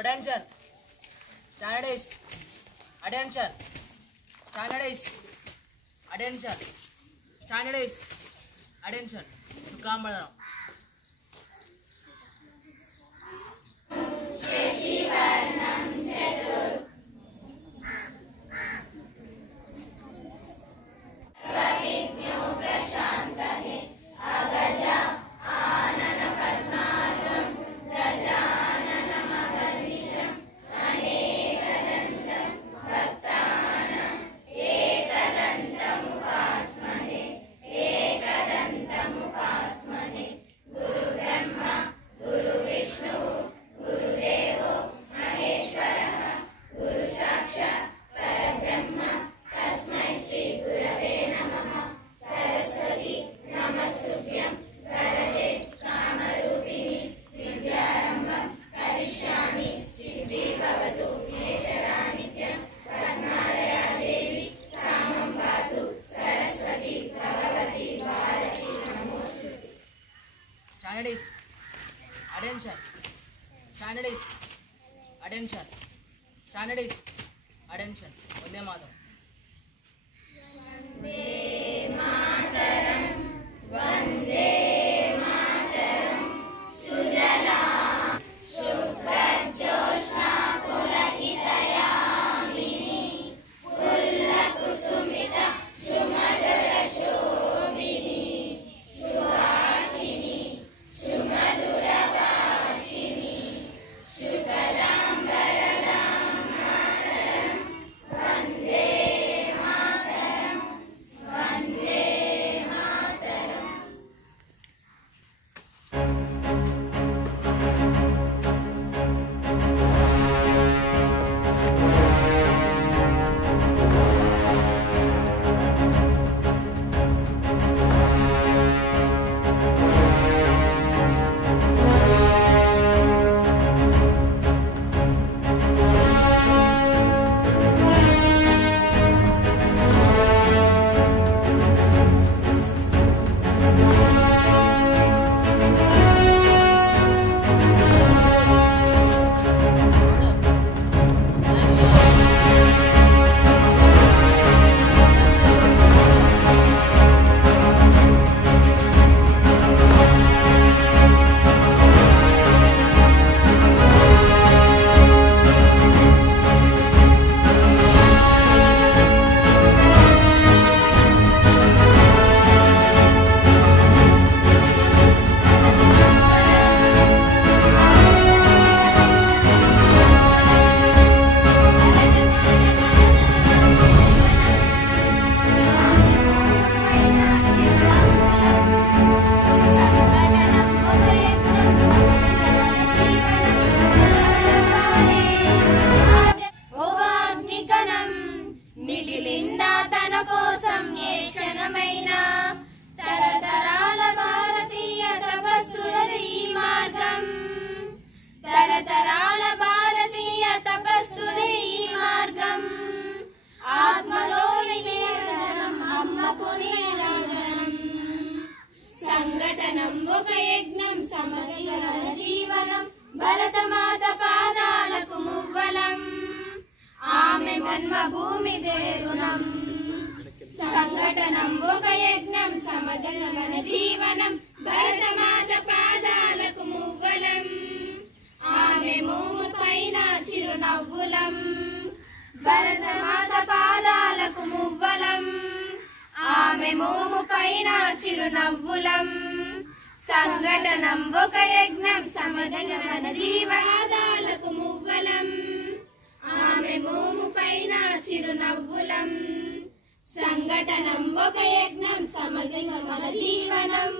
Attention. Standardize. Attention. Standardize. Attention. Standardize. Attention. Calm down. Standardize. Attention. Standardize. Attention. Standardize. Attention. Vande Mataram. Vande Mataram. Vande Mataram. Sujala. Shubhrajyoshna Pulakitayamini. Pullakusumita Shumadara Shobhini. Suhasini. Sumadura Vashini. Shukadam Varadam Mataram. Vande Mataram. మిగిలిందా తన కోసం ఏ క్షణమైనా తరతరాల భారతీయ తపస్సులది ఈ మార్గం తరతరాల భారతీయ తపస్సులది ఈ మార్గం ఆత్మలోని నిరంతరం అమ్మకు నీరాజనం సంఘటనం ఒక యజ్ఞం సమగ్ర జీవనం భరతమాత పాదాలకు మువ్వలం ఆమె మన్మభూమి దేరుణం సంఘటనం ఒక యజ్ఞం సమగ్ర జీవనం భరతమాత పాదాలకు మువ్వలం ఆమె మోము పైన చిరునవ్వులం భరతమాత పాదాలకు మువ్వలం ఆమె మోము పైన చిరునవ్వులం సంఘటనం ఒక యజ్ఞం సమదగమన జీవాదాలకు మువ్వలం ఆమె మోము పైన చిరునవ్వులం సంఘటనం ఒక యజ్ఞం సమదగమన జీవనం